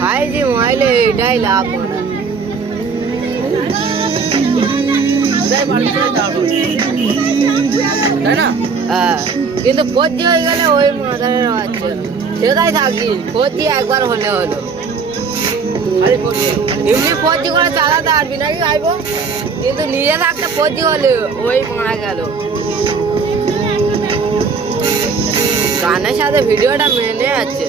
ভাই যে মোবাইলে এটাই লাভ তাই না। হ্যাঁ, কিন্তু 4G হয়ে গেলে ওই মাথায় বাচ্চা সেটাই থাকি 4G একবার হলে হলো। এমনি 4G করে চালাতে পারবি নাকি ভাইবো, কিন্তু নিজে থাকতে 4G হলে ওই মারা গেল। গানের সাথে ভিডিওটা মেনে আছে।